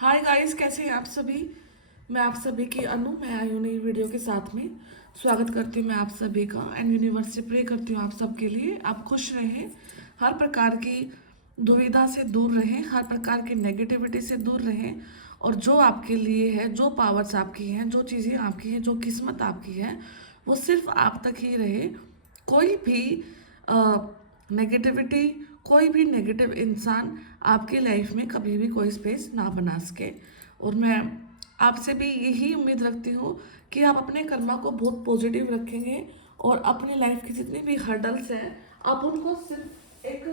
Hi guys, कैसे हैं आप सभी। मैं आप सभी की अनु, मैं आई हूँ नई वीडियो के साथ में। स्वागत करती हूँ मैं आप सभी का एंड यूनिवर्स से प्रे करती हूँ आप सबके लिए आप खुश रहें, हर प्रकार की दुविधा से दूर रहें, हर प्रकार की नेगेटिविटी से दूर रहें। और जो आपके लिए है, जो पावर्स आपकी हैं, जो चीज़ें आपकी हैं, जो किस्मत आपकी है, वो सिर्फ आप तक ही रहे। कोई भी नेगेटिविटी, कोई भी नेगेटिव इंसान आपकी लाइफ में कभी भी कोई स्पेस ना बना सके। और मैं आपसे भी यही उम्मीद रखती हूँ कि आप अपने कर्मा को बहुत पॉजिटिव रखेंगे और अपनी लाइफ की जितनी भी हर्डल्स हैं आप उनको सिर्फ एक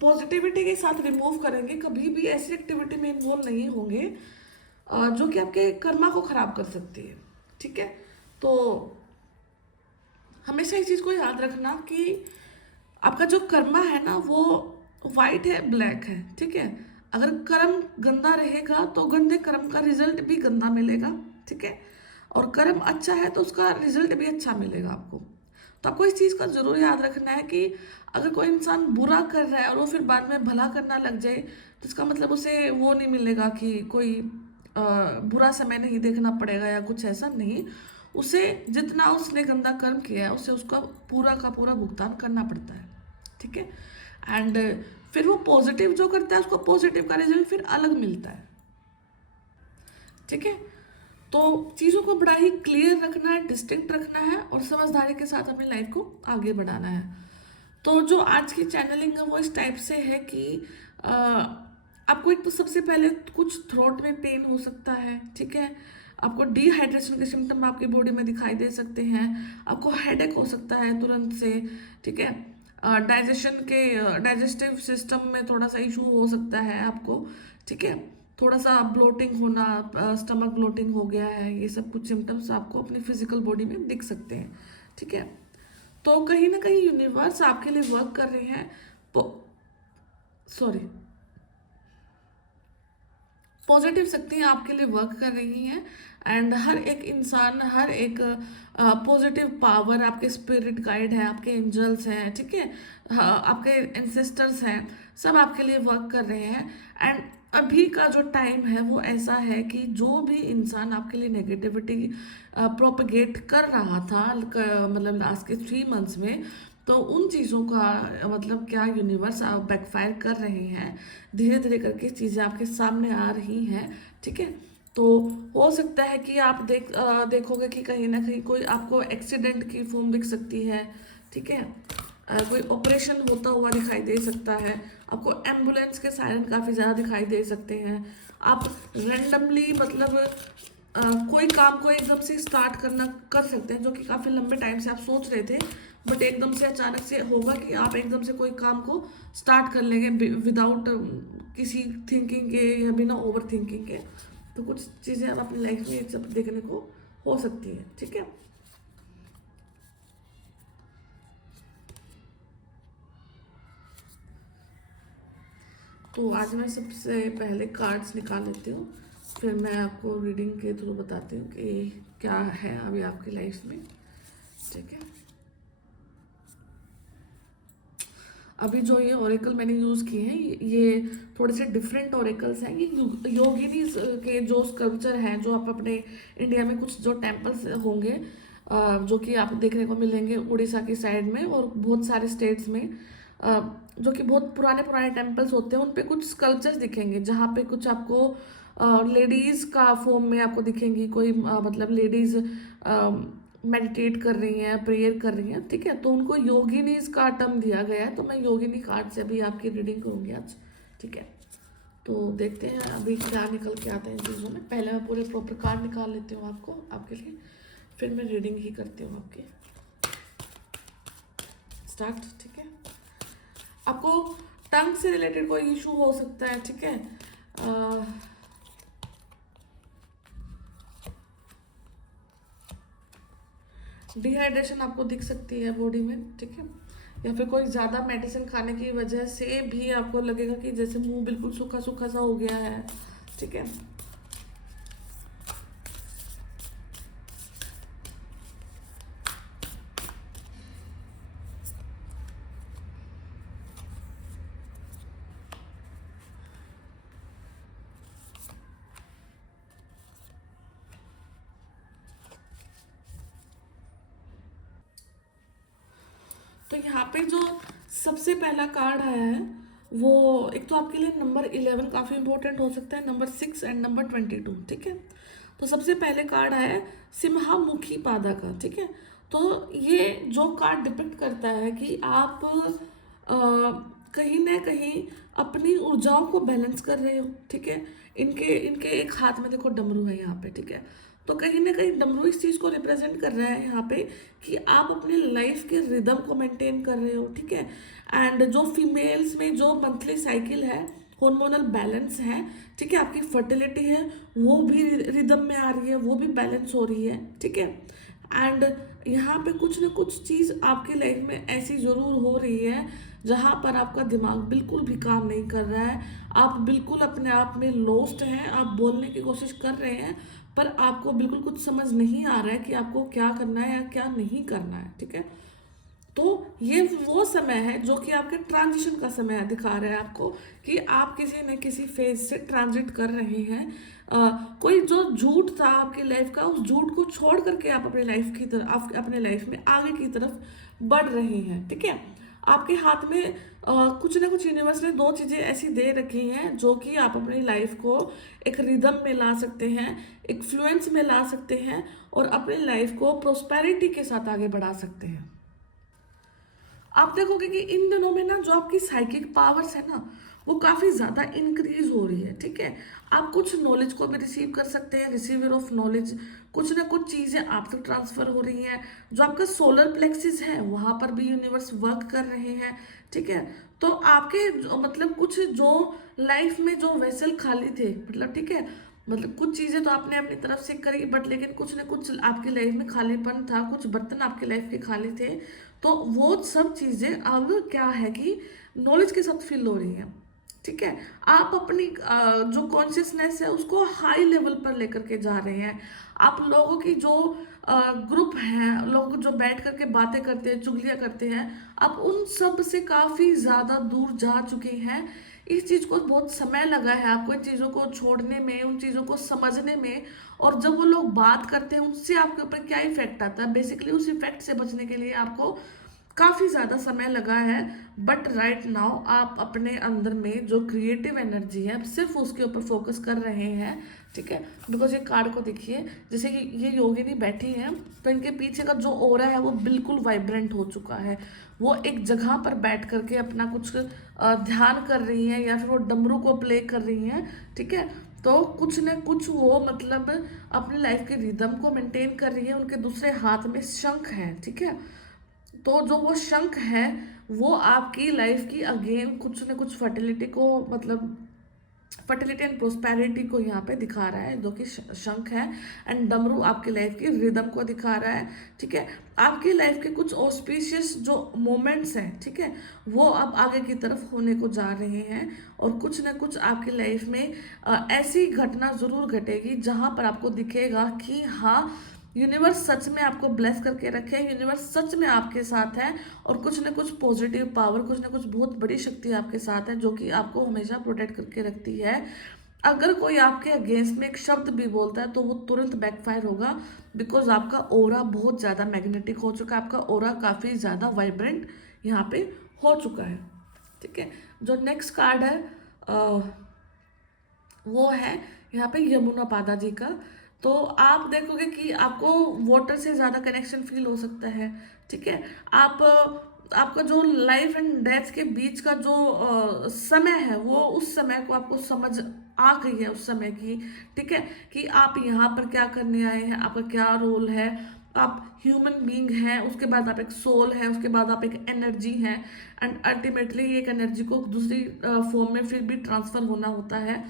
पॉजिटिविटी के साथ रिमूव करेंगे। कभी भी ऐसी एक्टिविटी में इन्वॉल्व नहीं होंगे जो कि आपके कर्मा को ख़राब कर सकती है। ठीक है, तो हमेशा इस चीज़ को याद रखना कि आपका जो कर्मा है ना, वो वाइट है, ब्लैक है। ठीक है, अगर कर्म गंदा रहेगा तो गंदे कर्म का रिजल्ट भी गंदा मिलेगा। ठीक है, और कर्म अच्छा है तो उसका रिजल्ट भी अच्छा मिलेगा आपको। तो आपको इस चीज़ का जरूर याद रखना है कि अगर कोई इंसान बुरा कर रहा है और वो फिर बाद में भला करना लग जाए तो इसका मतलब उसे वो नहीं मिलेगा कि कोई बुरा समय नहीं देखना पड़ेगा या कुछ ऐसा नहीं। उसे जितना उसने गंदा कर्म किया है उसे उसका पूरा का पूरा भुगतान करना पड़ता है। ठीक है, एंड फिर वो पॉजिटिव जो करता है उसको पॉजिटिव का रिजल्ट फिर अलग मिलता है। ठीक है, तो चीज़ों को बड़ा ही क्लियर रखना है, डिस्टिंक्ट रखना है और समझदारी के साथ अपनी लाइफ को आगे बढ़ाना है। तो जो आज की चैनलिंग है वो इस टाइप से है कि अ, आपको एक तो सबसे पहले कुछ थ्रोट में पेन हो सकता है। ठीक है, आपको डिहाइड्रेशन के सिम्टम आपकी बॉडी में दिखाई दे सकते हैं, आपको हेडेक हो सकता है तुरंत से। ठीक है, डाइजेस्टिव सिस्टम में थोड़ा सा इशू हो सकता है आपको। ठीक है, थोड़ा सा ब्लोटिंग होना, स्टमक ब्लोटिंग हो गया है, ये सब कुछ सिम्टम्स आपको अपनी फिजिकल बॉडी में दिख सकते हैं। ठीक है, तो कहीं ना कहीं यूनिवर्स आपके लिए वर्क कर रहे हैं, सॉरी, पॉजिटिव शक्तियाँ आपके लिए वर्क कर रही हैं। एंड हर एक इंसान, हर एक पॉजिटिव पावर, आपके स्पिरिट गाइड है, आपके एंजल्स हैं। ठीक है, हाँ, आपके एंसेस्टर्स हैं, सब आपके लिए वर्क कर रहे हैं। एंड अभी का जो टाइम है वो ऐसा है कि जो भी इंसान आपके लिए नेगेटिविटी प्रोपगेट कर रहा था मतलब लास्ट के 3 मंथ्स में, तो उन चीज़ों का मतलब क्या यूनिवर्स बैकफायर कर रहे हैं। धीरे धीरे करके चीज़ें आपके सामने आ रही हैं। ठीक है, तो हो सकता है कि आप देखोगे कि कहीं ना कहीं कोई आपको एक्सीडेंट की फॉर्म दिख सकती है। ठीक है, कोई ऑपरेशन होता हुआ दिखाई दे सकता है, आपको एम्बुलेंस के सायरन काफ़ी ज़्यादा दिखाई दे सकते हैं। आप रैंडमली मतलब कोई काम को एकदम से स्टार्ट करना कर सकते हैं जो कि काफ़ी लंबे टाइम से आप सोच रहे थे, बट एकदम से अचानक से होगा कि आप एकदम से कोई काम को स्टार्ट कर लेंगे विदाउट किसी थिंकिंग के या बिना ओवर थिंकिंग के। तो कुछ चीज़ें आप अपनी लाइफ में सब देखने को हो सकती हैं। ठीक है, तो आज मैं सबसे पहले कार्ड्स निकाल लेती हूँ, फिर मैं आपको रीडिंग के थ्रू बताती हूँ कि क्या है अभी आपकी लाइफ में। ठीक है, अभी जो ये ओरेकल मैंने यूज़ किए हैं ये थोड़े से डिफरेंट ओरेकल्स हैं। ये योगिनीज के जो स्कल्पचर हैं, जो आप अपने इंडिया में कुछ जो टेम्पल्स होंगे जो कि आप देखने को मिलेंगे उड़ीसा की साइड में और बहुत सारे स्टेट्स में, जो कि बहुत पुराने पुराने टेम्पल्स होते हैं, उन पे कुछ स्कल्पचर्स दिखेंगे जहाँ पे कुछ आपको लेडीज़ का फॉर्म में आपको दिखेंगी। कोई मतलब लेडीज़ मेडिटेट कर रही हैं, प्रेयर कर रही हैं। ठीक है, तो उनको योगिनीज का टर्म दिया गया है, तो मैं योगिनी कार्ड से अभी आपकी रीडिंग करूँगी आज। ठीक है, तो देखते हैं अभी क्या निकल के आता है इन चीज़ों में। पहले मैं पूरे प्रॉपर कार्ड निकाल लेती हूँ आपको, आपके लिए, फिर मैं रीडिंग ही करती हूँ आपकी। स्टार्ट। ठीक है, आपको टंग से रिलेटेड कोई इशू हो सकता है। ठीक है, डिहाइड्रेशन आपको दिख सकती है बॉडी में। ठीक है, या फिर कोई ज़्यादा मेडिसिन खाने की वजह से भी आपको लगेगा कि जैसे मुंह बिल्कुल सूखा सूखा सा हो गया है। ठीक है, तो यहाँ पे जो सबसे पहला कार्ड आया है, वो एक तो आपके लिए नंबर 11 काफ़ी इंपॉर्टेंट हो सकता है, नंबर 6 एंड नंबर 22, ठीक है। तो सबसे पहले कार्ड आया है सिम्हामुखी पादा का, ठीक है। तो ये जो कार्ड डिपिक्ट करता है कि आप अ, कहीं ना कहीं अपनी ऊर्जाओं को बैलेंस कर रहे हो, ठीक है। इनके इनके एक हाथ में देखो डमरू है यहाँ पे, ठीक है। तो कहीं ना कहीं डमरू इस चीज़ को रिप्रेजेंट कर रहा है यहाँ पे कि आप अपने लाइफ के रिदम को मेंटेन कर रहे हो, ठीक है। एंड जो फीमेल्स में जो मंथली साइकिल है, हार्मोनल बैलेंस है, ठीक है, आपकी फर्टिलिटी है वो भी रिदम में आ रही है, वो भी बैलेंस हो रही है, ठीक है। एंड यहाँ पे कुछ ना कुछ चीज़ आपकी लाइफ में ऐसी ज़रूर हो रही है जहाँ पर आपका दिमाग बिल्कुल भी काम नहीं कर रहा है, आप बिल्कुल अपने आप में लॉस्ट हैं, आप बोलने की कोशिश कर रहे हैं पर आपको बिल्कुल कुछ समझ नहीं आ रहा है कि आपको क्या करना है या क्या नहीं करना है, ठीक है। तो ये वो समय है जो कि आपके ट्रांजिशन का समय है, दिखा रहा है आपको कि आप किसी न किसी फेज से ट्रांजिट कर रहे हैं। कोई जो झूठ था आपकी लाइफ का, उस झूठ को छोड़ करके आप अपनी लाइफ की तरफ, आप अपने लाइफ में आगे की तरफ बढ़ रहे हैं, ठीक है। आपके हाथ में कुछ ना कुछ यूनिवर्स ने दो चीज़ें ऐसी दे रखी हैं जो कि आप अपनी लाइफ को एक रिदम में ला सकते हैं, एक फ्लुएंस में ला सकते हैं और अपनी लाइफ को प्रोस्पेरिटी के साथ आगे बढ़ा सकते हैं। आप देखोगे कि इन दिनों में ना जो आपकी साइकिक पावर्स है ना, वो काफ़ी ज़्यादा इंक्रीज हो रही है, ठीक है। आप कुछ नॉलेज को भी रिसीव कर सकते हैं, रिसीवर ऑफ नॉलेज, कुछ ना कुछ चीज़ें आप तक ट्रांसफर हो रही हैं। जो आपका सोलर प्लेक्सिस है वहाँ पर भी यूनिवर्स वर्क कर रहे हैं, ठीक है। तो आपके मतलब कुछ जो लाइफ में जो वेसल खाली थे, मतलब ठीक है, मतलब कुछ चीज़ें तो आपने अपनी तरफ से करी बट लेकिन कुछ ना कुछ आपकी लाइफ में खालीपन था, कुछ बर्तन आपके लाइफ के खाली थे। तो वो सब चीज़ें अब क्या है कि नॉलेज के साथ फिल हो रही हैं, ठीक है। आप अपनी जो कॉन्शियसनेस है उसको हाई लेवल पर लेकर के जा रहे हैं। आप लोगों की जो ग्रुप हैं, लोग जो बैठ करके बातें करते हैं, चुगलियाँ करते हैं, आप उन सब से काफ़ी ज़्यादा दूर जा चुके हैं। इस चीज़ को बहुत समय लगा है आपको इन चीज़ों को छोड़ने में, उन चीज़ों को समझने में। और जब वो लोग बात करते हैं उनसे आपके ऊपर क्या इफेक्ट आता है, बेसिकली उस इफेक्ट से बचने के लिए आपको काफ़ी ज़्यादा समय लगा है। बट राइट नाउ आप अपने अंदर में जो क्रिएटिव एनर्जी है सिर्फ उसके ऊपर फोकस कर रहे हैं, ठीक है। बिकॉज ये कार्ड को देखिए, जैसे कि ये योगिनी बैठी हैं तो इनके पीछे का जो ओरा है वो बिल्कुल वाइब्रेंट हो चुका है। वो एक जगह पर बैठ करके अपना कुछ ध्यान कर रही हैं या फिर वो डमरू को प्ले कर रही हैं, ठीक है। तो कुछ न कुछ वो मतलब अपनी लाइफ के रिदम को मेंटेन कर रही है। उनके दूसरे हाथ में शंख है, ठीक है। तो जो वो शंख है वो आपकी लाइफ की अगेन कुछ न कुछ फर्टिलिटी को, मतलब फर्टिलिटी एंड प्रोस्पेरिटी को यहाँ पे दिखा रहा है, जो कि शंख है। एंड डमरू आपकी लाइफ की रिदम को दिखा रहा है, ठीक है। आपकी लाइफ के कुछ ऑस्पिशियस जो मोमेंट्स हैं, ठीक है, वो अब आगे की तरफ होने को जा रहे हैं। और कुछ ना कुछ आपकी लाइफ में ऐसी घटना ज़रूर घटेगी जहाँ पर आपको दिखेगा कि हाँ, यूनिवर्स सच में आपको ब्लेस करके रखे है, यूनिवर्स सच में आपके साथ है। और कुछ ना कुछ पॉजिटिव पावर, कुछ ना कुछ बहुत बड़ी शक्ति आपके साथ है जो कि आपको हमेशा प्रोटेक्ट करके रखती है। अगर कोई आपके अगेंस्ट में एक शब्द भी बोलता है तो वो तुरंत बैकफायर होगा, बिकॉज आपका ओरा बहुत ज़्यादा मैग्नेटिक हो चुका है, आपका ओरा काफ़ी ज़्यादा वाइब्रेंट यहाँ पे हो चुका है, ठीक है। जो नेक्स्ट कार्ड है वो है यहाँ पे यमुना पादा जी का। तो आप देखोगे कि आपको वाटर से ज़्यादा कनेक्शन फील हो सकता है, ठीक है। आप आपका जो लाइफ एंड डेथ के बीच का जो समय है वो उस समय को आपको समझ आ गई है उस समय की, ठीक है, कि आप यहाँ पर क्या करने आए हैं, आपका क्या रोल है। आप ह्यूमन बीइंग हैं, उसके बाद आप एक सोल है, उसके बाद आप एक एनर्जी हैं। एंड अल्टीमेटली एक एनर्जी को दूसरी फॉर्म में फिर भी ट्रांसफर होना होता है।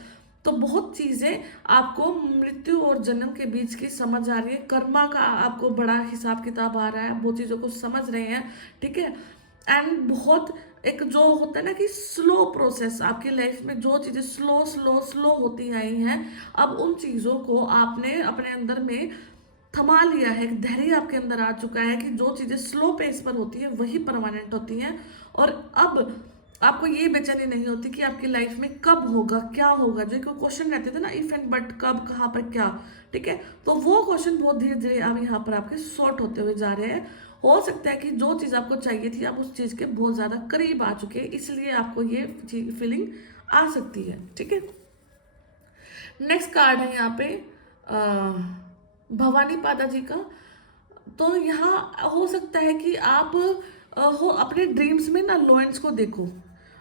तो बहुत चीज़ें आपको मृत्यु और जन्म के बीच की समझ आ रही है, कर्मा का आपको बड़ा हिसाब किताब आ रहा है, बहुत चीज़ों को समझ रहे हैं, ठीक है। एंड बहुत एक जो होता है ना कि स्लो प्रोसेस, आपकी लाइफ में जो चीज़ें स्लो स्लो स्लो होती आई हैं, अब उन चीज़ों को आपने अपने अंदर में थमा लिया है। एक धैर्य आपके अंदर आ चुका है कि जो चीज़ें स्लो पेस पर होती है वही परमानेंट होती हैं। और अब आपको ये बेचैनी नहीं होती कि आपकी लाइफ में कब होगा, क्या होगा, जो क्वेश्चन रहते थे ना, इफ एंड बट, कब, कहाँ पर, क्या, ठीक है। तो वो क्वेश्चन बहुत धीरे धीरे अब यहाँ पर आपके सॉर्ट होते हुए जा रहे हैं। हो सकता है कि जो चीज़ आपको चाहिए थी आप उस चीज़ के बहुत ज़्यादा करीब आ चुके हैं, इसलिए आपको ये फीलिंग आ सकती है। ठीक है, नेक्स्ट कार्ड है यहाँ पे भवानी पादा जी का। तो यहाँ हो सकता है कि आप हो अपने ड्रीम्स में ना लोएंस को देखो।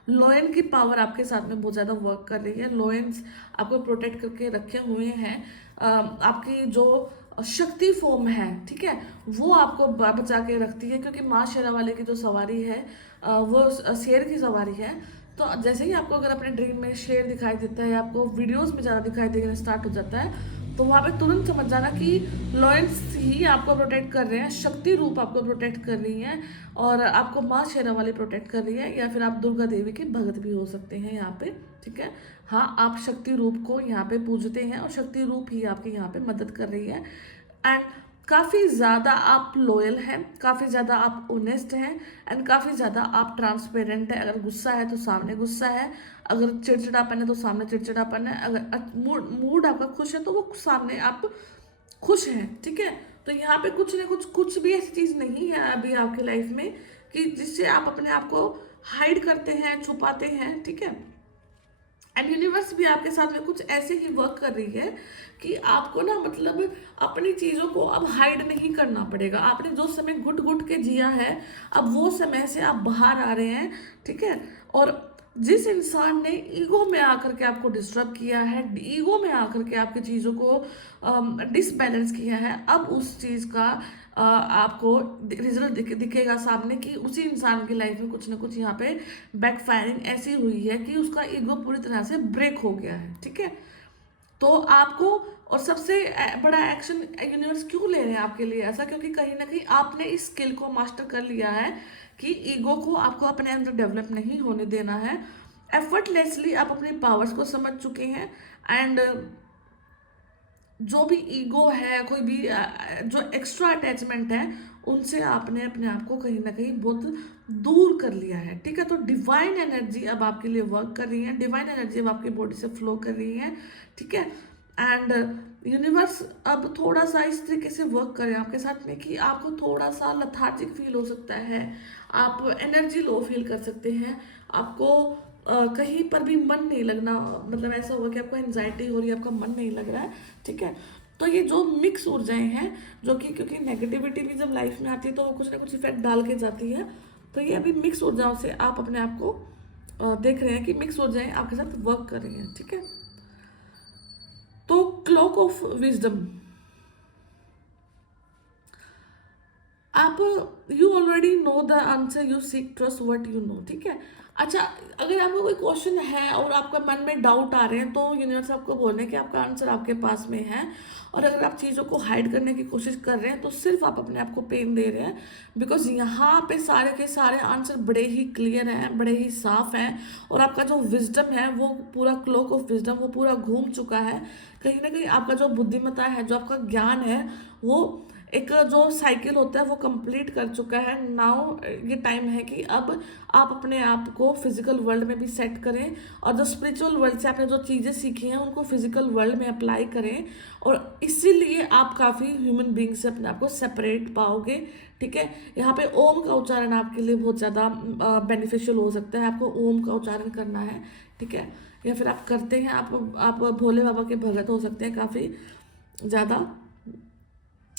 लोएन की पावर आपके साथ में बहुत ज़्यादा वर्क कर रही है। लोएंस आपको प्रोटेक्ट करके रखे हुए हैं। आपकी जो शक्ति फॉर्म है, ठीक है, वो आपको बचा के रखती है, क्योंकि माँ शेरा वाले की जो सवारी है वो शेर की सवारी है। तो जैसे ही आपको अगर अपने ड्रीम में शेर दिखाई देता है, आपको वीडियोस में ज़्यादा दिखाई देना स्टार्ट हो जाता है, तो वहाँ पे तुरंत समझ जाना कि लॉयंस ही आपको प्रोटेक्ट कर रहे हैं, शक्ति रूप आपको प्रोटेक्ट कर रही हैं, और आपको माँ शेरा वाली प्रोटेक्ट कर रही है, या फिर आप दुर्गा देवी के भगत भी हो सकते हैं यहाँ पे। ठीक है, हाँ, आप शक्ति रूप को यहाँ पे पूजते हैं और शक्ति रूप ही आपकी यहाँ पे मदद कर रही है। एंड काफ़ी ज़्यादा आप लॉयल हैं, काफ़ी ज़्यादा आप ऑनेस्ट हैं, एंड काफ़ी ज़्यादा आप ट्रांसपेरेंट है। अगर गुस्सा है तो सामने गुस्सा है, अगर चिड़चिड़ापन है तो सामने चिड़चिड़ापन है, अगर मूड मूड आपका खुश है तो वो सामने आप खुश हैं। ठीक है, तो यहाँ पे कुछ ना कुछ भी ऐसी चीज़ नहीं है अभी आपकी लाइफ में कि जिससे आप अपने आप को हाइड करते हैं, छुपाते हैं। ठीक है, एंड यूनिवर्स भी आपके साथ में कुछ ऐसे ही वर्क कर रही है कि आपको ना मतलब अपनी चीज़ों को अब हाइड नहीं करना पड़ेगा। आपने जो समय घुट घुट के जिया है, अब वो समय से आप बाहर आ रहे हैं। ठीक है, और जिस इंसान ने ईगो में आकर के आपको डिस्टर्ब किया है, ईगो में आकर के आपकी चीज़ों को डिसबैलेंस किया है, अब उस चीज़ का आपको रिजल्ट दिखेगा सामने कि उसी इंसान की लाइफ में कुछ ना कुछ यहाँ पे बैकफायरिंग ऐसी हुई है कि उसका ईगो पूरी तरह से ब्रेक हो गया है। ठीक है, तो आपको, और सबसे बड़ा एक्शन यूनिवर्स क्यों ले रहे हैं आपके लिए ऐसा, क्योंकि कहीं ना कहीं आपने इस स्किल को मास्टर कर लिया है कि ईगो को आपको अपने अंदर डेवलप नहीं होने देना है। एफर्टलेसली आप अपनी पावर्स को समझ चुके हैं, एंड जो भी ईगो है, कोई भी जो एक्स्ट्रा अटैचमेंट है, उनसे आपने अपने आप को कहीं ना कहीं बहुत दूर कर लिया है। ठीक है, तो डिवाइन एनर्जी अब आपके लिए वर्क कर रही है, डिवाइन एनर्जी अब आपकी बॉडी से फ्लो कर रही है। ठीक है, एंड यूनिवर्स अब थोड़ा सा इस तरीके से वर्क करे आपके साथ में कि आपको थोड़ा सा लथार्जिक फील हो सकता है, आप एनर्जी लो फील कर सकते हैं, आपको कहीं पर भी मन नहीं लगना, मतलब ऐसा होगा कि आपको एंजाइटी हो रही है, आपका मन नहीं लग रहा है। ठीक है, तो ये जो मिक्स ऊर्जाएं हैं, जो कि क्योंकि नेगेटिविटी भी जब लाइफ में आती है तो वो कुछ ना कुछ इफेक्ट डाल के जाती है, तो ये अभी मिक्स ऊर्जाओं से आप अपने आप को देख रहे हैं कि मिक्स ऊर्जाएं आपके साथ वर्क कर रही हैं। ठीक है, तो क्लॉक ऑफ विजडम, आप you already know the answer, you seek trust what you know. ठीक है, अच्छा, अगर आपको कोई क्वेश्चन है और आपका मन में डाउट आ रहे हैं तो यूनिवर्स आपको बोल रहे हैं कि आपका आंसर आपके पास में है, और अगर आप चीज़ों को हाइड करने की कोशिश कर रहे हैं तो सिर्फ आप अपने आप को पेन दे रहे हैं, बिकॉज यहाँ पे सारे के सारे आंसर बड़े ही क्लियर हैं, बड़े ही साफ हैं, और आपका जो विजडम है वो पूरा, क्लॉक ऑफ विजडम वो पूरा घूम चुका है। कहीं ना कहीं आपका जो बुद्धिमत्ता है, जो आपका ज्ञान है, वो एक जो साइकिल होता है वो कंप्लीट कर चुका है। नाउ ये टाइम है कि अब आप अपने आप को फिजिकल वर्ल्ड में भी सेट करें, और जो स्पिरिचुअल वर्ल्ड से आपने जो चीज़ें सीखी हैं उनको फिजिकल वर्ल्ड में अप्लाई करें, और इसीलिए आप काफ़ी ह्यूमन बींग से अपने आप को सेपरेट पाओगे। ठीक है, यहाँ पे ओम का उच्चारण आपके लिए बहुत ज़्यादा बेनिफिशियल हो सकता है, आपको ओम का उच्चारण करना है। ठीक है, या फिर आप करते हैं, आप भोले बाबा के भगत हो सकते हैं काफ़ी ज़्यादा।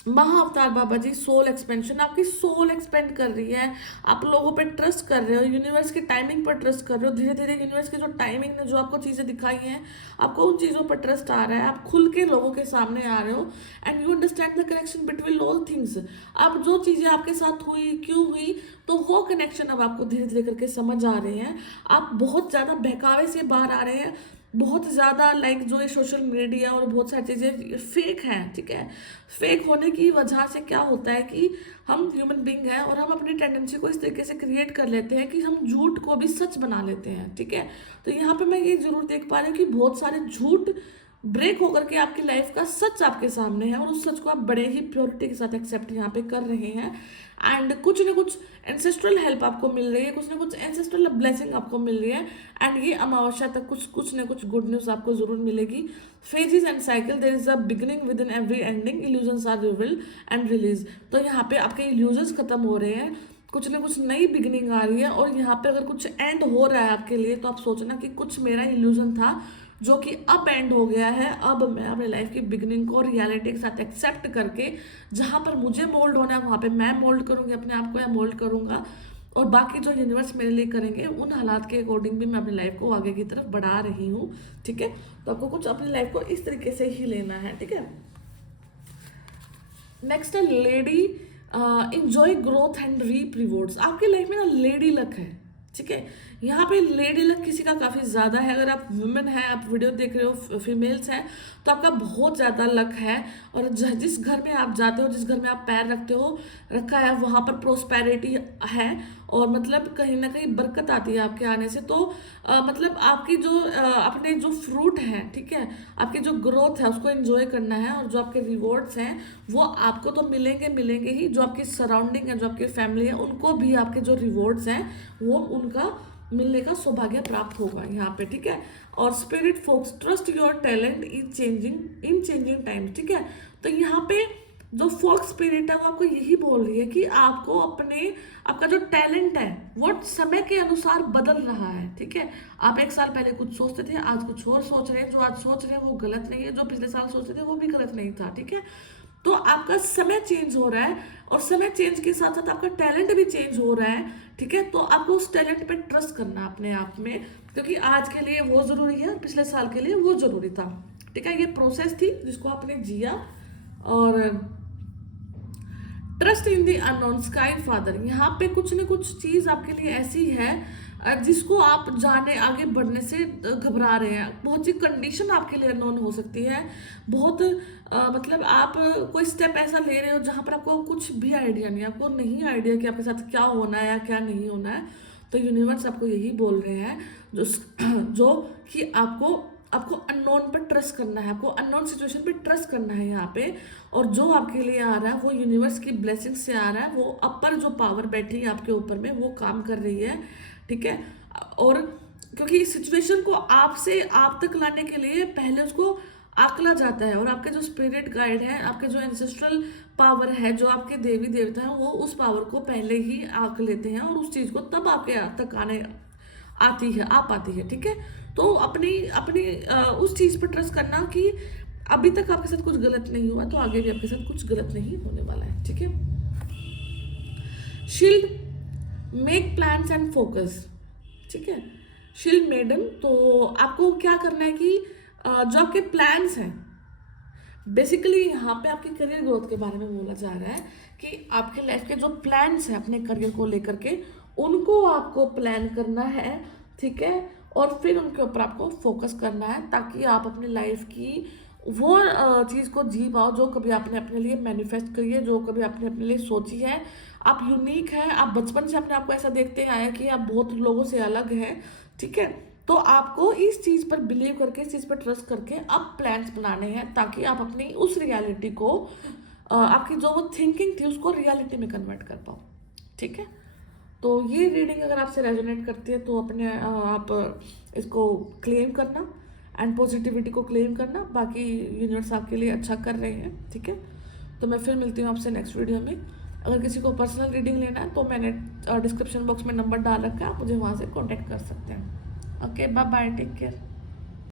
महाअवतार बाबा जी, सोल एक्सपेंशन, आपकी सोल एक्सपेंड कर रही है, आप लोगों पे ट्रस्ट कर रहे हो, यूनिवर्स की टाइमिंग पर ट्रस्ट कर रहे हो। धीरे धीरे यूनिवर्स की जो टाइमिंग ने जो आपको चीज़ें दिखाई हैं, आपको उन चीज़ों पर ट्रस्ट आ रहा है, आप खुल के लोगों के सामने आ रहे हो, and you understand the connection between all things. अब जो चीज़ें आपके साथ हुई, क्यों हुई, तो वो कनेक्शन अब आपको धीरे धीरे करके समझ आ रहे हैं। आप बहुत ज़्यादा बहकावे से बाहर आ रहे हैं, बहुत ज़्यादा लाइक जो ये सोशल मीडिया और बहुत सारी चीज़ें फेक हैं। ठीक है, फेक होने की वजह से क्या होता है कि हम ह्यूमन बींग हैं और हम अपनी टेंडेंसी को इस तरीके से क्रिएट कर लेते हैं कि हम झूठ को भी सच बना लेते हैं। ठीक है, तो यहाँ पे मैं ये जरूर देख पा रही हूँ कि बहुत सारे झूठ ब्रेक होकर के आपकी लाइफ का सच आपके सामने है, और उस सच को आप बड़े ही प्योरिटी के साथ एक्सेप्ट यहाँ पे कर रहे हैं। एंड कुछ ना कुछ एंसेस्ट्रल हेल्प आपको मिल रही है, कुछ ना कुछ एंसेस्ट्रल ब्लेसिंग आपको मिल रही है। एंड ये अमावस्या तक कुछ ना कुछ गुड न्यूज़ आपको जरूर मिलेगी। Phases and cycle, there is a beginning within every ending, illusions are revealed and release. तो यहाँ पे आपके इल्यूजन्स खत्म हो रहे हैं, कुछ ना कुछ नई बिगिनिंग आ रही है। और यहाँ पे अगर कुछ एंड हो रहा है आपके लिए, तो आप सोचना कि कुछ मेरा इल्यूजन था जो कि अब एंड हो गया है। अब मैं अपने लाइफ की बिगिनिंग को रियलिटी के साथ एक्सेप्ट करके, जहाँ पर मुझे मोल्ड होना है वहाँ पे मैं मोल्ड करूँगी अपने आप को, या मोल्ड करूँगा। और बाकी जो यूनिवर्स मेरे लिए करेंगे उन हालात के अकॉर्डिंग भी मैं अपनी लाइफ को आगे की तरफ बढ़ा रही हूँ। ठीक है, तो आपको कुछ अपनी लाइफ को इस तरीके से ही लेना है। ठीक है, नेक्स्ट है lady enjoy growth and reap rewards. आपकी लाइफ में ना लेडी लक है। ठीक है, यहाँ पे लेडी लक किसी का काफ़ी ज़्यादा है। अगर आप वुमेन हैं, आप वीडियो देख रहे हो, फीमेल्स हैं, तो आपका बहुत ज़्यादा लक है। और जिस घर में आप जाते हो, जिस घर में आप पैर रखा है, वहाँ पर प्रोस्पेरिटी है। और मतलब कहीं ना कहीं बरकत आती है आपके आने से। तो मतलब आपकी जो अपने जो फ्रूट हैं, ठीक है, आपकी जो ग्रोथ है उसको एंजॉय करना है। और जो आपके रिवॉर्ड्स हैं वो आपको तो मिलेंगे ही। जो आपकी सराउंडिंग है, जो आपकी फैमिली है, उनको भी आपके जो रिवॉर्ड्स हैं वो उनका मिलने का सौभाग्य प्राप्त होगा यहाँ पे। ठीक है, और spirit folks, trust your talent in changing time. ठीक है, तो यहाँ पे जो फोक स्पिरिट है वो आपको यही बोल रही है कि आपको आपका जो टैलेंट है वो समय के अनुसार बदल रहा है। ठीक है, आप एक साल पहले कुछ सोचते थे, आज कुछ और सोच रहे हैं। जो आज सोच रहे हैं वो गलत नहीं है, जो पिछले साल सोचते थे वो भी गलत नहीं था। ठीक है, तो आपका समय चेंज हो रहा है, और समय चेंज के साथ साथ आपका टैलेंट भी चेंज हो रहा है। ठीक है, तो आपको उस टैलेंट पे ट्रस्ट करना अपने आप में, क्योंकि आज के लिए वो जरूरी है और पिछले साल के लिए वो जरूरी था। ठीक है, ये प्रोसेस थी जिसको आपने जिया। और trust in the unknown, sky father, यहाँ पे कुछ न कुछ चीज आपके लिए ऐसी है जिसको आप जाने आगे बढ़ने से घबरा रहे हैं। बहुत सी कंडीशन आपके लिए अननोन हो सकती है। बहुत मतलब आप कोई स्टेप ऐसा ले रहे हो जहाँ पर आपको कुछ भी आइडिया नहीं है, आपको नहीं आइडिया कि आपके साथ क्या होना है या क्या नहीं होना है। तो यूनिवर्स आपको यही बोल रहे हैं जो कि आपको अननोन पर ट्रस्ट करना है, आपको अननोन सिचुएशन पे ट्रस्ट करना है यहाँ पे। और जो आपके लिए आ रहा है वो यूनिवर्स की ब्लेसिंग से आ रहा है। वो अपर जो पावर बैठी है आपके ऊपर में वो काम कर रही है। ठीक है, और क्योंकि इस सिचुएशन को आप तक लाने के लिए पहले उसको आकला जाता है। और आपके जो स्पिरिट गाइड है, आपके जो एंसेस्ट्रल पावर है, जो आपके देवी देवता हैं, वो उस पावर को पहले ही आक लेते हैं और उस चीज़ को तब आपके तक आ पाती है। ठीक है, तो अपनी अपनी उस चीज़ पर ट्रस्ट करना कि अभी तक आपके साथ कुछ गलत नहीं हुआ, तो आगे भी आपके साथ कुछ गलत नहीं होने वाला है। ठीक है, shield, make plans and focus. ठीक है, शील्ड मेडन, तो आपको क्या करना है कि जो आपके प्लान्स हैं, बेसिकली यहाँ पे आपके करियर ग्रोथ के बारे में बोला जा रहा है कि आपके लाइफ के जो प्लान्स हैं अपने करियर को लेकर के, उनको आपको प्लान करना है। ठीक है, और फिर उनके ऊपर आपको फोकस करना है, ताकि आप अपनी लाइफ की वो चीज़ को जी पाओ जो कभी आपने अपने लिए मैनिफेस्ट करी है, जो कभी आपने अपने लिए सोची है। आप यूनिक हैं, आप बचपन से अपने आप को ऐसा देखते आए कि आप बहुत लोगों से अलग हैं। ठीक है, तो आपको इस चीज़ पर बिलीव करके, इस चीज़ पर ट्रस्ट करके अब प्लान्स बनाने हैं, ताकि आप अपनी उस रियलिटी को आपकी जो वो थिंकिंग थी उसको रियलिटी में कन्वर्ट कर पाओ। ठीक है, तो ये रीडिंग अगर आपसे रेजोनेट करती है तो अपने आप इसको क्लेम करना एंड पॉजिटिविटी को क्लेम करना। बाकी यूनिवर्स आपके लिए अच्छा कर रहे हैं। ठीक है, तो मैं फिर मिलती हूँ आपसे नेक्स्ट वीडियो में। अगर किसी को पर्सनल रीडिंग लेना है तो मैंने डिस्क्रिप्शन बॉक्स में नंबर डाल रखा है, आप मुझे वहाँ से कॉन्टैक्ट कर सकते हैं। Okay, bye bye, take care.